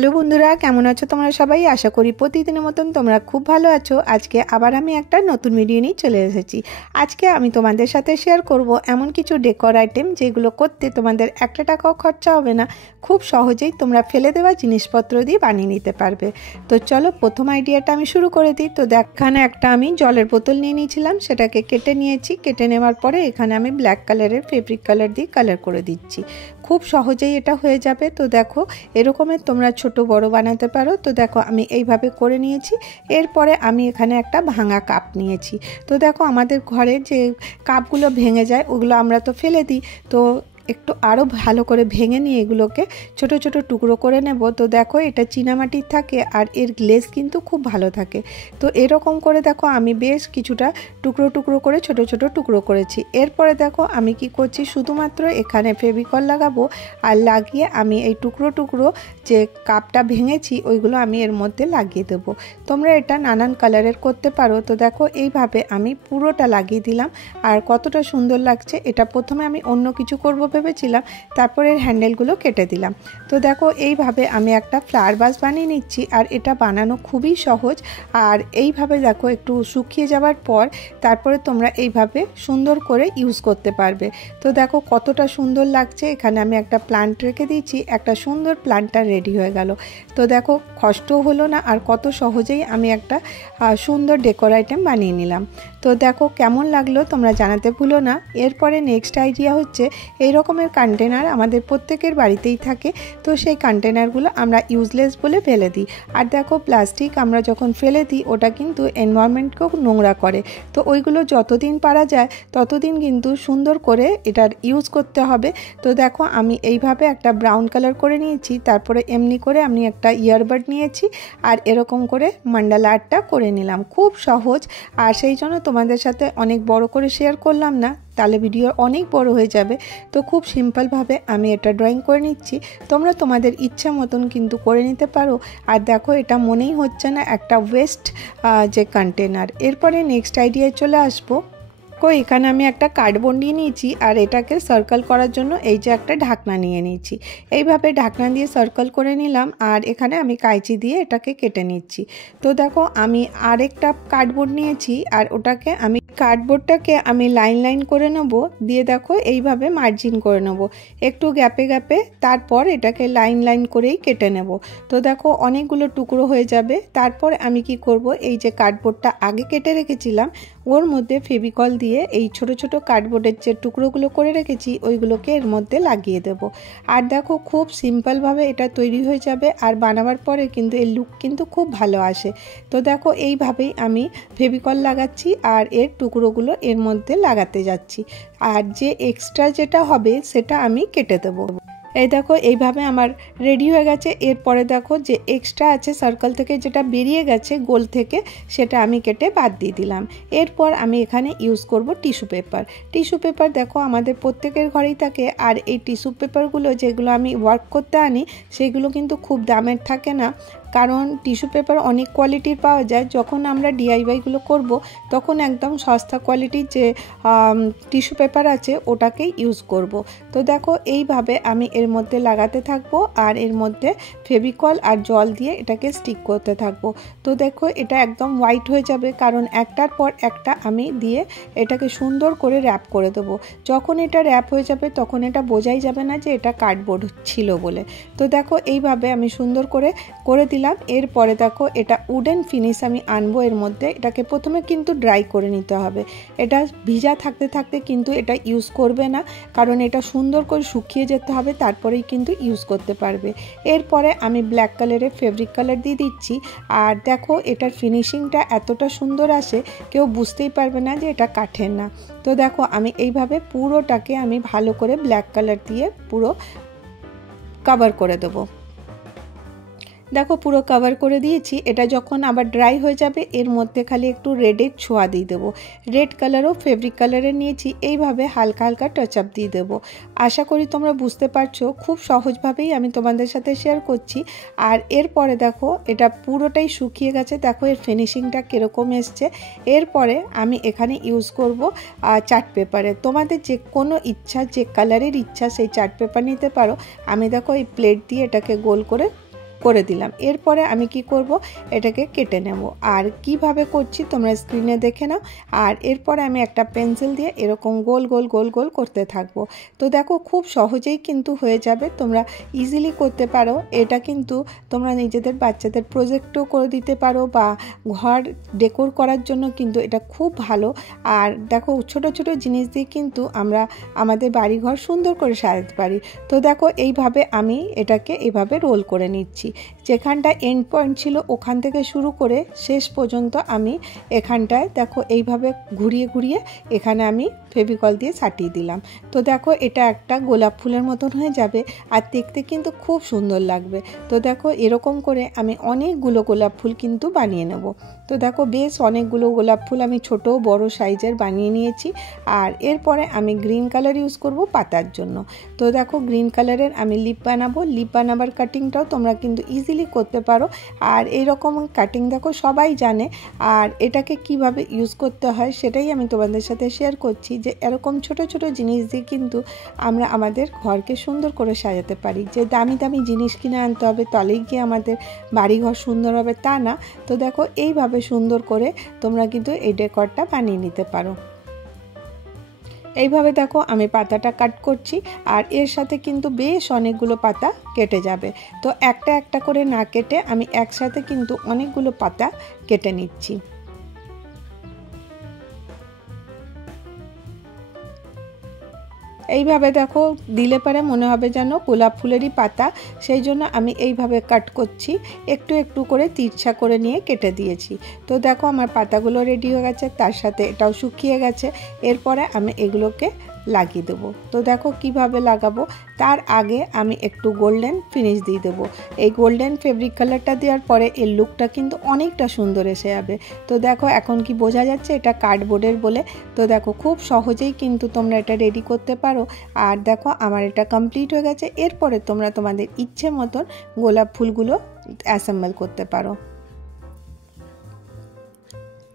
Hello বন্ধুরা, কেমন আছো তোমরা সবাই? আশা করি প্রতিদিনের মতন তোমরা খুব ভালো আছো। আজকে আবার আমি একটা নতুন ভিডিও নিয়ে চলে এসেছি। আজকে আমি তোমাদের সাথে শেয়ার করব এমন কিছু ডেকোর আইটেম যেগুলো করতে তোমাদের একটা টাকাও খরচা হবে না, খুব সহজেই তোমরা ফেলে দেওয়া জিনিসপত্র দিয়ে বানিয়ে নিতে পারবে। তো চলো প্রথম আইডিয়াটা আমি শুরু করে দিই। তো এখানে একটা আমি জলের বোতল নিয়ে নিয়েছিলাম, সেটাকে কেটে নিয়েছি। কেটে নেওয়ার পরে এখানে আমি ব্ল্যাক কালারের ফেব্রিক কালার দিয়ে কালার করে দিচ্ছি। খুব সহজেই এটা হয়ে যাবে। তো দেখো এরকমের তোমরা ছোট বড় বানাতে পারো। তো দেখো আমি এইভাবে করে নিয়েছি। এরপরে আমি এখানে একটা ভাঙা কাপ নিয়েছি। তো দেখো আমাদের ঘরে যে কাপগুলো ভেঙে যায় ওগুলো আমরা তো ফেলে দিই, তো একটু আরও ভালো করে ভেঙে নিয়ে এগুলোকে ছোট ছোট টুকরো করে নেব। তো দেখো এটা চীনামাটির থাকে আর এর গ্লেজ কিন্তু খুব ভালো থাকে। তো এরকম করে দেখো আমি বেশ কিছুটা টুকরো টুকরো করে ছোট ছোট টুকরো করেছি। এরপরে দেখো আমি কি করছি, শুধুমাত্র এখানে ফেভিকল লাগাবো আর লাগিয়ে আমি এই টুকরো টুকরো যে কাপটা ভেঙেছি ওইগুলো আমি এর মধ্যে লাগিয়ে দেবো। তোমরা এটা নানান কালারের করতে পারো। তো দেখো এইভাবে আমি পুরোটা লাগিয়ে দিলাম। আর কতটা সুন্দর লাগছে। এটা প্রথমে আমি অন্য কিছু করব ভেবেছিলাম, তারপরে এর হ্যান্ডেলগুলো কেটে দিলাম। তো দেখো এইভাবে আমি একটা ফ্লাওয়ার ভাস বানিয়ে নিচ্ছি। আর এটা বানানো খুবই সহজ। আর এইভাবে দেখো একটু শুকিয়ে যাওয়ার পর তারপরে তোমরা এইভাবে সুন্দর করে ইউজ করতে পারবে। তো দেখো কতটা সুন্দর লাগছে। এখানে আমি একটা প্লান্ট রেখে দিয়েছি, একটা সুন্দর প্লান্টটা রেডি হয়ে গেল। তো দেখো কষ্টও হলো না, আর কত সহজেই আমি একটা সুন্দর ডেকোর আইটেম বানিয়ে নিলাম। তো দেখো কেমন লাগলো তোমরা জানাতে ভুলো না। এরপরে নেক্সট আইডিয়া হচ্ছে, এই রকমের কন্টেনার আমাদের প্রত্যেকের বাড়িতেই থাকে। তো সেই কন্টেনারগুলো আমরা ইউজলেস বলে ফেলে দিই। আর দেখো প্লাস্টিক আমরা যখন ফেলে দিই ওটা কিন্তু এনভায়রনমেন্টকেও নোংরা করে। তো ওইগুলো যতদিন পারা যায় ততদিন কিন্তু সুন্দর করে এটার ইউজ করতে হবে। তো দেখো আমি এইভাবে একটা ব্রাউন কালার করে নিয়েছি, তারপরে এমনি করে আমি একটা ইয়ারবাড নিয়েছি আর এরকম করে মান্ডালা আর্টটা করে নিলাম। খুব সহজ, আর সেই জন্য তোমাদের সাথে অনেক বড় করে শেয়ার করলাম না, তাহলে ভিডিও অনেক বড় হয়ে যাবে। তো খুব সিম্পলভাবে আমি এটা ড্রয়িং করে নিচ্ছি। তোমরা তোমাদের ইচ্ছা মতন কিন্তু করে নিতে পারো। আর দেখো এটা মনেই হচ্ছে না একটা ওয়েস্ট যে কন্টেনার। এরপরে নেক্সট আইডিয়ায় চলে আসবো। এখানে আমি একটা কার্ডবোর্ড নিয়ে নিয়েছি আর এটাকে সার্কেল করার জন্য এই যে একটা ঢাকনা নিয়ে নিয়েছি। এইভাবে ঢাকনা দিয়ে সার্কেল করে নিলাম। আর এখানে আমি কাঁচি দিয়ে এটাকে কেটে নিচ্ছি। তো দেখো আমি আরেকটা কার্ডবোর্ড নিয়েছি আর ওটাকে আমি কার্ডবোর্ডটাকে আমি লাইন লাইন করে নেব, দিয়ে দেখো এইভাবে মার্জিন করে নেব একটু গ্যাপে গ্যাপে। তারপর এটাকে লাইন লাইন করেই কেটে নেব। তো দেখো অনেকগুলো টুকরো হয়ে যাবে। তারপর আমি কি করব, এই যে কার্ডবোর্ডটা আগে কেটে রেখেছিলাম ওর মধ্যে ফেভিকল দিয়ে এই ছোট ছোট কার্ডবোর্ডের যে টুকরোগুলো করে রেখেছি ওইগুলোকে এর মধ্যে লাগিয়ে দেব। আর দেখো খুব সিম্পলভাবে এটা তৈরি হয়ে যাবে। আর বানাবার পরে কিন্তু এর লুক কিন্তু খুব ভালো আসে। তো দেখো এইভাবেই আমি ফেভিকল লাগাচ্ছি আর এর টুকরোগুলো এর মধ্যে লাগাতে যাচ্ছি। আর যে এক্সট্রা যেটা হবে সেটা আমি কেটে দেবো। এই দেখো এইভাবে আমার রেডি হয়ে গেছে। এরপরে দেখো যে এক্সট্রা আছে সার্কেল থেকে যেটা বেরিয়ে গেছে গোল থেকে, সেটা আমি কেটে বাদ দিয়ে দিলাম। এরপর আমি এখানে ইউজ করব টিস্যু পেপার। টিস্যু পেপার দেখো আমাদের প্রত্যেকের ঘরেই থাকে। আর এই টিস্যু পেপারগুলো যেগুলো আমি ওয়ার্ক করতে আনি সেগুলো কিন্তু খুব দামের থাকে না, কারণ টিস্যু পেপার অনেক কোয়ালিটির পাওয়া যায়। যখন আমরা ডিআইওয়াইগুলো করব তখন একদম সস্তা কোয়ালিটির যে টিস্যু পেপার আছে ওটাকেই ইউজ করব। তো দেখো এইভাবে আমি এর মধ্যে লাগাতে থাকবো আর এর মধ্যে ফেভিকল আর জল দিয়ে এটাকে স্টিক করতে থাকবো। তো দেখো এটা একদম হোয়াইট হয়ে যাবে, কারণ একটার পর একটা আমি দিয়ে এটাকে সুন্দর করে র্যাপ করে দেবো। যখন এটা র্যাপ হয়ে যাবে তখন এটা বোঝাই যাবে না যে এটা কার্ডবোর্ড ছিল বলে। তো দেখো এইভাবে আমি সুন্দর করে দিলাম। এরপরে দেখো এটা উডেন ফিনিশ আমি আনবো এর মধ্যে। এটাকে প্রথমে কিন্তু ড্রাই করে নিতে হবে। এটা ভিজা থাকতে থাকতে কিন্তু এটা ইউজ করবে না, কারণ এটা সুন্দর করে শুকিয়ে যেতে হবে, তারপরেই কিন্তু ইউজ করতে পারবে। এরপরে আমি ব্ল্যাক কালারের ফেব্রিক কালার দিয়ে দিচ্ছি। আর দেখো এটার ফিনিশিংটা এতটা সুন্দর আসে কেউ বুঝতেই পারবে না যে এটা কাঠের না। তো দেখো আমি এইভাবে পুরোটাকে আমি ভালো করে ব্ল্যাক কালার দিয়ে পুরো কভার করে দেবো। দেখো পুরো কভার করে দিয়েছি। এটা যখন আবার ড্রাই হয়ে যাবে এর মধ্যে খালি একটু রেডের ছোঁয়া দিয়ে দেবো। রেড কালারও ফেব্রিক কালারের নিয়েছি, এইভাবে হালকা হালকা টাচ আপ দিয়ে দেবো। আশা করি তোমরা বুঝতে পারছো, খুব সহজভাবেই আমি তোমাদের সাথে শেয়ার করছি। আর এরপরে দেখো এটা পুরোটাই শুকিয়ে গেছে, দেখো এর ফিনিশিংটা কীরকম এসছে। এরপরে আমি এখানে ইউজ করব চার্ট পেপারে। তোমাদের যে কোনো ইচ্ছা, যে কালারের ইচ্ছা সেই চার্ট পেপার নিতে পারো। আমি দেখো এই প্লেট দিয়ে এটাকে গোল করে করে দিলাম। এরপরে আমি কি করব, এটাকে কেটে নেব। আর কিভাবে করছি তোমরা স্ক্রিনে দেখে নাও। আর এরপরে আমি একটা পেন্সিল দিয়ে এরকম গোল গোল গোল গোল করতে থাকবো। তো দেখো খুব সহজেই কিন্তু হয়ে যাবে, তোমরা ইজিলি করতে পারো। এটা কিন্তু তোমরা নিজেদের বাচ্চাদের প্রজেক্টও করে দিতে পারো বা ঘর ডেকোর করার জন্য কিন্তু এটা খুব ভালো। আর দেখো ছোট ছোট জিনিস দিয়ে কিন্তু আমরা আমাদের বাড়িঘর সুন্দর করে সাজাতে পারি। তো দেখো এইভাবে আমি এটাকে এইভাবে রোল করে নিচ্ছি। যেখানটা এন্ড পয়েন্ট ছিল ওখান থেকে শুরু করে শেষ পর্যন্ত আমি এখানটায় দেখো এইভাবে ঘুরিয়ে ঘুরিয়ে এখানে আমি ফেভিকল দিয়ে সাটিয়ে দিলাম। তো দেখো এটা একটা গোলাপ ফুলের মতন হয়ে যাবে আর দেখতে কিন্তু খুব সুন্দর লাগবে। তো দেখো এরকম করে আমি অনেকগুলো গোলাপ ফুল কিন্তু বানিয়ে নেব। তো দেখো বেশ অনেকগুলো গোলাপ ফুল আমি ছোট বড় সাইজের বানিয়ে নিয়েছি। আর এরপরে আমি গ্রিন কালার ইউজ করব পাতার জন্য। তো দেখো গ্রিন কালারের আমি লিপ বানাবো। লিপ বানাবার কাটিংটাও তোমরা কিন্তু ইজিলি করতে পারো। আর এইরকম কাটিং দেখো সবাই জানে। আর এটাকে কিভাবে ইউজ করতে হয় সেটাই আমি তোমাদের সাথে শেয়ার করছি, যে এরকম ছোট ছোট জিনিস দিয়ে কিন্তু আমরা আমাদের ঘরকে সুন্দর করে সাজাতে পারি। যে দামি দামি জিনিস কিনে আনতে হবে তবেই গিয়ে আমাদের বাড়িঘর সুন্দর হবে তা না। তো দেখো এইভাবে সুন্দর করে তোমরা কিন্তু এই ডেকরটা বানিয়ে নিতে পারো। এইভাবে দেখো আমি পাতাটা কাট করছি আর এর সাথে কিন্তু বেশ অনেকগুলো পাতা কেটে যাবে। তো একটা একটা করে না কেটে আমি একসাথে কিন্তু অনেকগুলো পাতা কেটে নিচ্ছি। এইভাবে দেখো দিলে পরে মনে হবে যেন গোলাপ ফুলেরই পাতা, সেই জন্য আমি এইভাবে কাট করছি। একটু একটু করে তিরছা করে নিয়ে কেটে দিয়েছি। তো দেখো আমার পাতাগুলো রেডি হয়ে গেছে, তার সাথে এটাও শুকিয়ে গেছে। এরপরে আমি এগুলোকে লাগিয়ে দেবো। তো দেখো কিভাবে লাগাবো, তার আগে আমি একটু গোল্ডেন ফিনিশ দিয়ে দেবো। এই গোল্ডেন ফেব্রিক কালারটা দেওয়ার পরে এর লুকটা কিন্তু অনেকটা সুন্দর এসে যাবে। তো দেখো এখন কি বোঝা যাচ্ছে এটা কার্ডবোর্ডের বলে। তো দেখো খুব সহজেই কিন্তু তোমরা এটা রেডি করতে পারো। আর দেখো আমার এটা কমপ্লিট হয়ে গেছে। এরপরে তোমরা তোমাদের ইচ্ছে মতন গোলাপ ফুলগুলো অ্যাসেম্বল করতে পারো।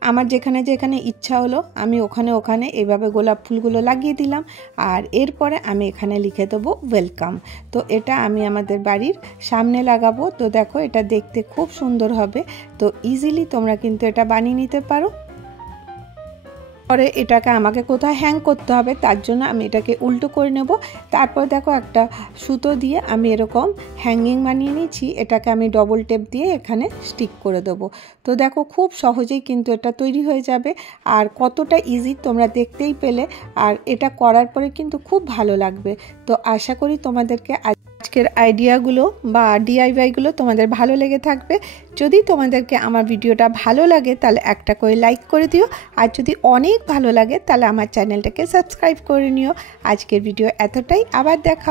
আমার যেখানে যেখানে ইচ্ছা হলো আমি ওখানে ওখানে এইভাবে গোলাপ ফুলগুলো লাগিয়ে দিলাম। আর এরপরে আমি এখানে লিখে দেবো ওয়েলকাম। তো এটা আমি আমাদের বাড়ির সামনে লাগাবো। তো দেখো এটা দেখতে খুব সুন্দর হবে। তো ইজিলি তোমরা কিন্তু এটা বানিয়ে নিতে পারো। পরে এটাকে আমাকে কোথায় হ্যাং করতে হবে তার জন্য আমি এটাকে উল্টো করে নেব। তারপর দেখো একটা সুতো দিয়ে আমি এরকম হ্যাঙ্গিং বানিয়ে নিয়েছি। এটাকে আমি ডবল টেপ দিয়ে এখানে স্টিক করে দেবো। তো দেখো খুব সহজেই কিন্তু এটা তৈরি হয়ে যাবে। আর কতটা ইজি তোমরা দেখতেই পেলে। আর এটা করার পরে কিন্তু খুব ভালো লাগবে। তো আশা করি তোমাদেরকে আজকের আইডিয়াগুলো বা ডিআইওয়াইগুলো তোমাদের ভালো লেগে থাকবে। যদি তোমাদেরকে আমার ভিডিওটা ভালো লাগে তাহলে একটা করে লাইক করে দিও। আর যদি অনেক ভালো লাগে তাহলে আমার চ্যানেলটাকে সাবস্ক্রাইব করে নিও। আজকের ভিডিও এতটাই, আবার দেখা।